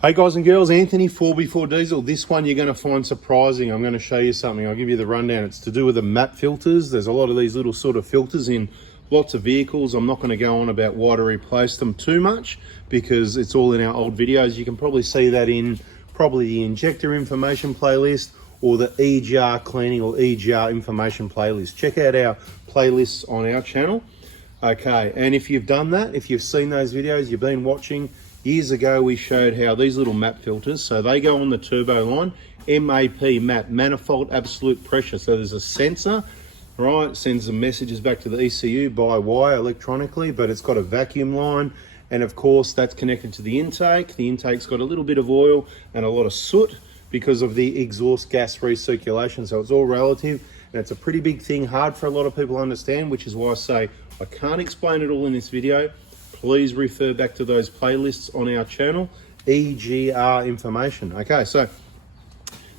Hey guys and girls, Anthony 4B4 Diesel. This one you're going to find surprising. I'm going to show you something. I'll give you the rundown. It's to do with the map filters. There's a lot of these little sort of filters in lots of vehicles. I'm not going to go on about why to replace them too much because it's all in our old videos. You can probably see that in probably the injector information playlist or the EGR cleaning or EGR information playlist. Check out our playlists on our channel. Okay, and if you've done that, if you've seen those videos, you've been watching, years ago we showed how these little map filters, so they go on the turbo line, MAP, map, manifold absolute pressure. So there's a sensor, right, sends the messages back to the ECU by wire electronically, but it's got a vacuum line, and of course that's connected to the intake. The intake's got a little bit of oil and a lot of soot because of the exhaust gas recirculation, so it's all relative, and it's a pretty big thing, hard for a lot of people to understand, which is why I say I can't explain it all in this video. Please refer back to those playlists on our channel, EGR information. Okay, so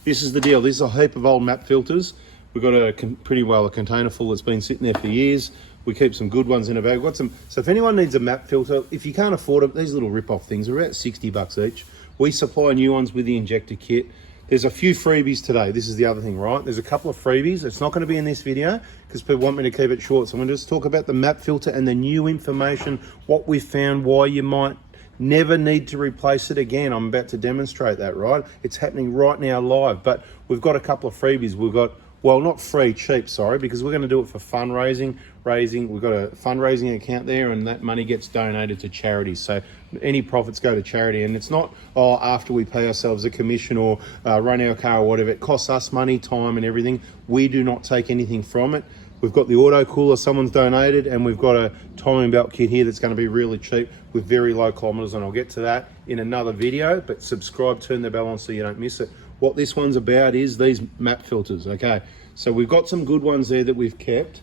this is the deal. This is a heap of old map filters. We've got a container full that's been sitting there for years. We keep some good ones in a bag. We've got some, so if anyone needs a map filter, if you can't afford it, these little rip-off things are about 60 bucks each. We supply new ones with the injector kit. There's a few freebies today. This is the other thing, right? There's a couple of freebies. It's not going to be in this video because people want me to keep it short. So I'm going to just talk about the map filter and the new information, what we've found, why you might never need to replace it again. I'm about to demonstrate that, right? It's happening right now live, but we've got a couple of freebies. We've got, well, not free, cheap, sorry, because we're going to do it for fundraising. We've got a fundraising account there, and that money gets donated to charities. So any profits go to charity, and it's not, oh, after we pay ourselves a commission or run our car or whatever. It costs us money, time and everything. We do not take anything from it. We've got the auto cooler someone's donated, and we've got a timing belt kit here that's going to be really cheap with very low kilometers, and I'll get to that in another video. But subscribe, turn the bell on so you don't miss it. What this one's about is these map filters. Okay, so we've got some good ones there that we've kept.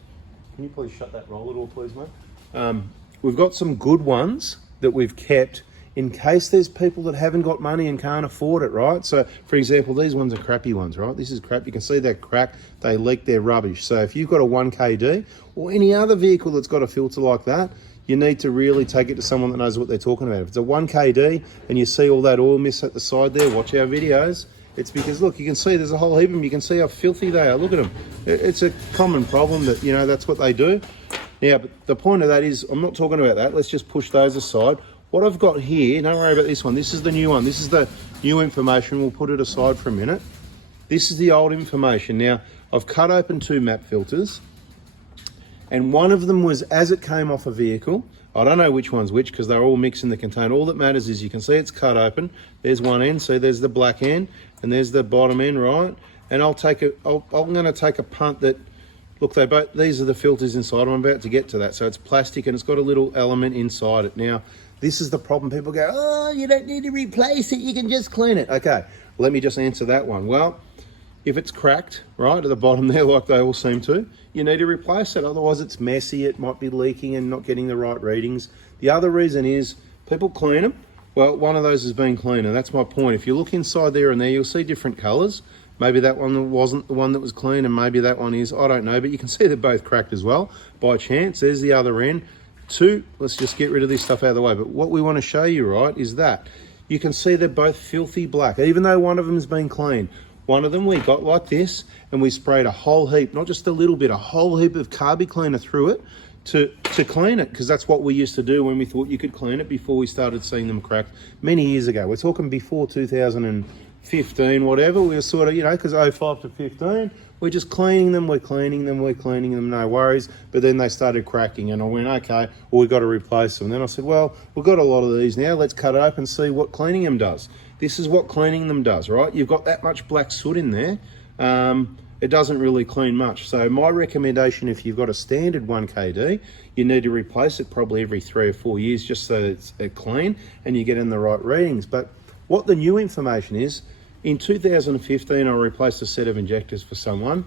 Can you please shut that roller door, please, mate? We've got some good ones that we've kept in case there's people that haven't got money and can't afford it, right? So, for example, these ones are crappy ones, right? This is crap. You can see they're cracked, they leak, they're rubbish. So if you've got a 1KD or any other vehicle that's got a filter like that, you need to really take it to someone that knows what they're talking about. If it's a 1KD and you see all that oil mist at the side there, watch our videos. It's because, look, you can see there's a whole heap of them. You can see how filthy they are. Look at them. It's a common problem that, you know, that's what they do. Now, but the point of that is, I'm not talking about that. Let's just push those aside. What I've got here, don't worry about this one. This is the new one. This is the new information. We'll put it aside for a minute. This is the old information. Now, I've cut open two map filters, and one of them was as it came off a vehicle. I don't know which one's which because they're all mixed in the container. All that matters is you can see it's cut open. There's one end, see there's the black end, and there's the bottom end, right? And I'm going to take a punt that, look, these are the filters inside. I'm about to get to that. So it's plastic and it's got a little element inside it. Now, this is the problem. People go, oh, you don't need to replace it. You can just clean it. Okay, let me just answer that one. Well, if it's cracked, right, at the bottom there, like they all seem to, you need to replace it. Otherwise, it's messy. It might be leaking and not getting the right readings. The other reason is people clean them. Well, one of those has been cleaned, and that's my point. If you look inside there and there, you'll see different colors. Maybe that one wasn't the one that was clean, and maybe that one is. I don't know, but you can see they're both cracked as well by chance. There's the other end. Two, let's just get rid of this stuff out of the way. But what we want to show you, right, is that you can see they're both filthy black, even though one of them has been cleaned. One of them we got like this, and we sprayed a whole heap, not just a little bit, a whole heap of carby cleaner through it to clean it, because that's what we used to do when we thought you could clean it before we started seeing them cracked many years ago. We're talking before 2015, whatever. We were sort of, you know, because 05 to 15, we're just cleaning them, we're cleaning them, no worries. But then they started cracking, and I went, okay, well, we've got to replace them. And then I said, well, we've got a lot of these now. Let's cut it open and see what cleaning them does. This is what cleaning them does, right? You've got that much black soot in there. It doesn't really clean much. So my recommendation, if you've got a standard 1KD, you need to replace it probably every 3 or 4 years just so it's clean and you get in the right readings. But what the new information is, in 2015, I replaced a set of injectors for someone.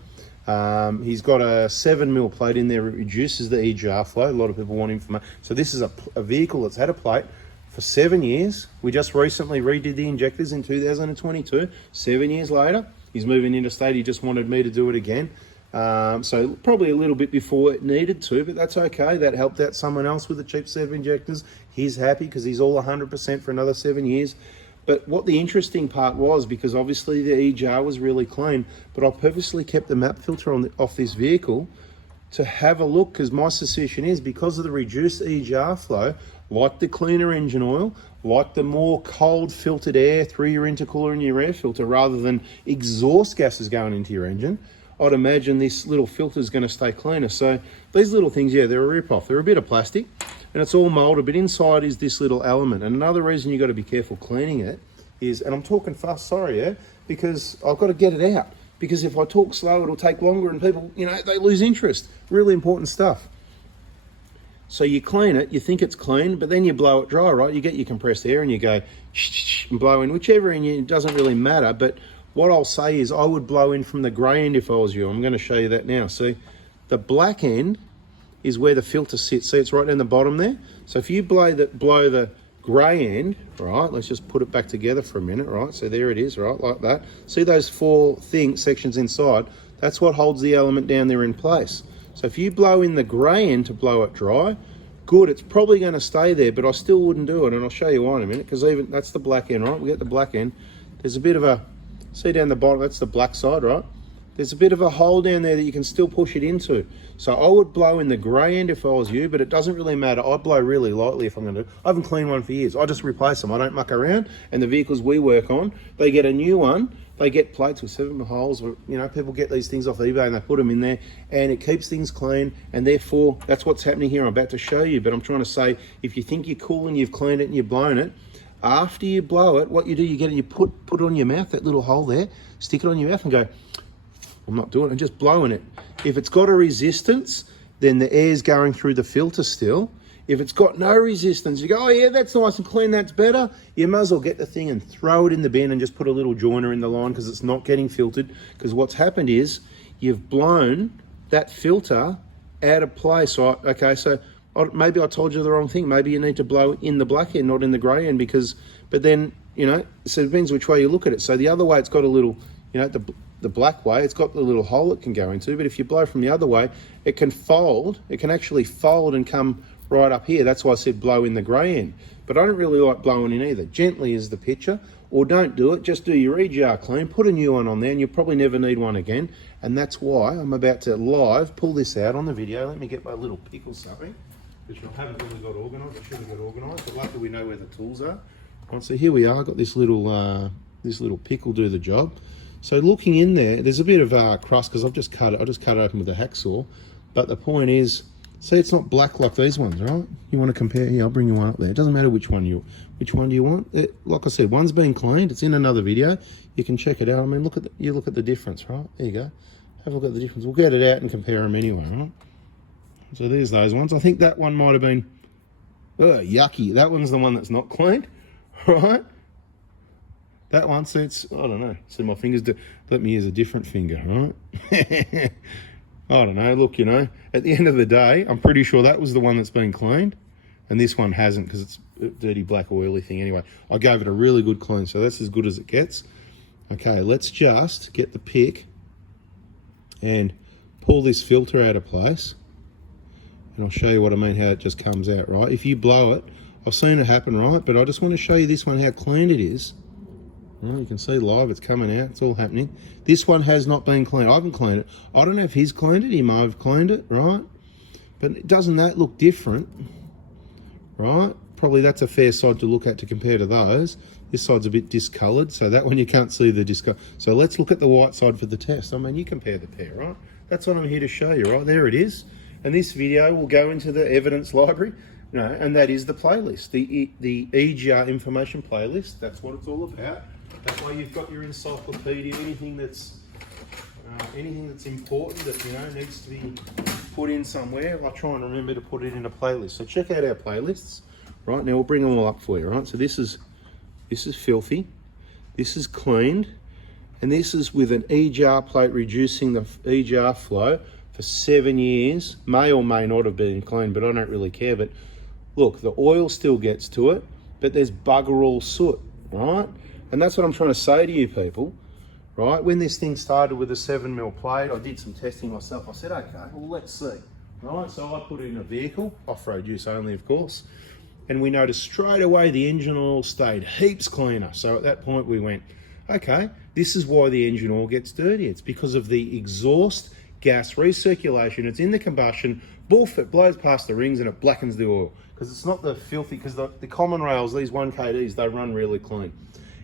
He's got a 7mm plate in there. It reduces the EGR flow. A lot of people want information. So this is a vehicle that's had a plate for 7 years. We just recently redid the injectors in 2022. 7 years later, he's moving interstate. He just wanted me to do it again. So probably a little bit before it needed to, but that's okay. That helped out someone else with a cheap set of injectors. He's happy because he's all 100% for another 7 years. But what the interesting part was, because obviously the EGR was really clean, but I purposely kept the MAP filter off this vehicle to have a look, because my suspicion is because of the reduced EGR flow, like the cleaner engine oil, like the more cold filtered air through your intercooler and your air filter, rather than exhaust gases going into your engine, I'd imagine this little filter is going to stay cleaner. So these little things, yeah, they're a rip-off. They're a bit of plastic and it's all molded, but inside is this little element. And another reason you've got to be careful cleaning it is, and I'm talking fast, sorry, yeah, because I've got to get it out. Because if I talk slow, it'll take longer and people, you know, they lose interest. Really important stuff. So you clean it, you think it's clean, but then you blow it dry, right? You get your compressed air and you go and blow in, whichever end, it doesn't really matter. But what I'll say is I would blow in from the grey end if I was you. I'm going to show you that now. See, the black end is where the filter sits. See, it's right down the bottom there. So if you blow the grey end, right, let's just put it back together for a minute, right? So there it is, right, like that. See those four sections inside? That's what holds the element down there in place. So if you blow in the grey end to blow it dry, good, it's probably going to stay there, but I still wouldn't do it, and I'll show you why in a minute, because even that's the black end, right? We get the black end. There's a bit of a, see down the bottom, that's the black side, right? There's a bit of a hole down there that you can still push it into. So I would blow in the grey end if I was you, but it doesn't really matter. I blow really lightly if I'm going to do it. I haven't cleaned one for years. I just replace them. I don't muck around. And the vehicles we work on, they get a new one. They get plates with 7 holes. Or, you know, people get these things off eBay and they put them in there, and it keeps things clean. And therefore, that's what's happening here. I'm about to show you, but I'm trying to say, if you think you're cool and you've cleaned it and you've blown it, after you blow it, what you do, you get it, you put it on your mouth, that little hole there, stick it on your mouth and go, I'm not doing it, I'm just blowing it. If it's got a resistance, then the air's going through the filter still. If it's got no resistance, you go, oh yeah, that's nice and clean, that's better. You may as well get the thing and throw it in the bin and just put a little joiner in the line because it's not getting filtered. Because what's happened is you've blown that filter out of place, right? Okay, so maybe I told you the wrong thing. Maybe you need to blow in the black end, not in the grey end, because, but then, you know, so it depends which way you look at it. So the other way, it's got a little, you know, the black way, it's got the little hole it can go into, but if you blow from the other way, it can fold, it can actually fold and come right up here. That's why I said blow in the grey end. But I don't really like blowing in either. Gently is the picture, or don't do it, just do your EGR clean, put a new one on there, and you'll probably never need one again. And that's why I'm about to live pull this out on the video. Let me get my little pick or something, which I haven't really got organised. I should have got organised, but luckily we know where the tools are. Right, so here we are, got this little pick will do the job. So looking in there, there's a bit of crust because I've just cut it. I just cut it open with a hacksaw. But the point is, see, it's not black like these ones, right? You want to compare? Here, I'll bring you one up there. It doesn't matter which one do you want. Like I said, one's been cleaned. It's in another video. You can check it out. I mean, look at the difference, right? There you go. Have a look at the difference. We'll get it out and compare them anyway, right? So there's those ones. I think that one might have been yucky. That one's the one that's not cleaned, right? That one, so it's, I don't know. So my fingers, let me use a different finger, right? I don't know. Look, you know, at the end of the day, I'm pretty sure that was the one that's been cleaned. And this one hasn't because it's a dirty black oily thing anyway. I gave it a really good clean, so that's as good as it gets. Okay, let's just get the pick and pull this filter out of place. And I'll show you what I mean, how it just comes out, right? If you blow it, I've seen it happen, right? But I just want to show you this one, how clean it is. Well, you can see live, it's coming out, it's all happening. This one has not been cleaned. I haven't cleaned it. I don't know if he's cleaned it, he might have cleaned it, right? But doesn't that look different, right? Probably that's a fair side to look at to compare to those. This side's a bit discoloured, so that one you can't see the discolour. So let's look at the white side for the test. I mean, you compare the pair, right? That's what I'm here to show you, right? There it is. And this video will go into the evidence library, you know, and that is the playlist, the EGR information playlist. That's what it's all about. That's why you've got your encyclopedia, anything that's important that, you know, needs to be put in somewhere. I'll try and remember to put it in a playlist. So check out our playlists. Right now, we'll bring them all up for you. Right, so this is filthy, this is cleaned, and this is with an EGR plate reducing the EGR flow for 7 years. May or may not have been cleaned, but I don't really care. But look, the oil still gets to it, but there's bugger all soot, right? And that's what I'm trying to say to you people, right? When this thing started with a 7mm plate, I did some testing myself. I said, okay, well, let's see, right? So I put it in a vehicle, off-road use only, of course. and we noticed straight away the engine oil stayed heaps cleaner. So at that point we went, okay, this is why the engine oil gets dirty. It's because of the exhaust gas recirculation. It's in the combustion, boof, it blows past the rings and it blackens the oil. Because it's not the filthy, because the common rails, these 1KDs, they run really clean.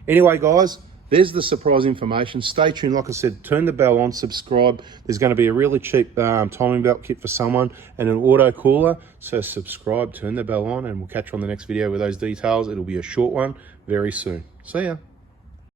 Anyway, guys, there's the surprise information. Stay tuned. Like I said, turn the bell on, subscribe. There's going to be a really cheap timing belt kit for someone and an auto cooler. So subscribe, turn the bell on, and we'll catch you on the next video with those details. It'll be a short one very soon. See ya.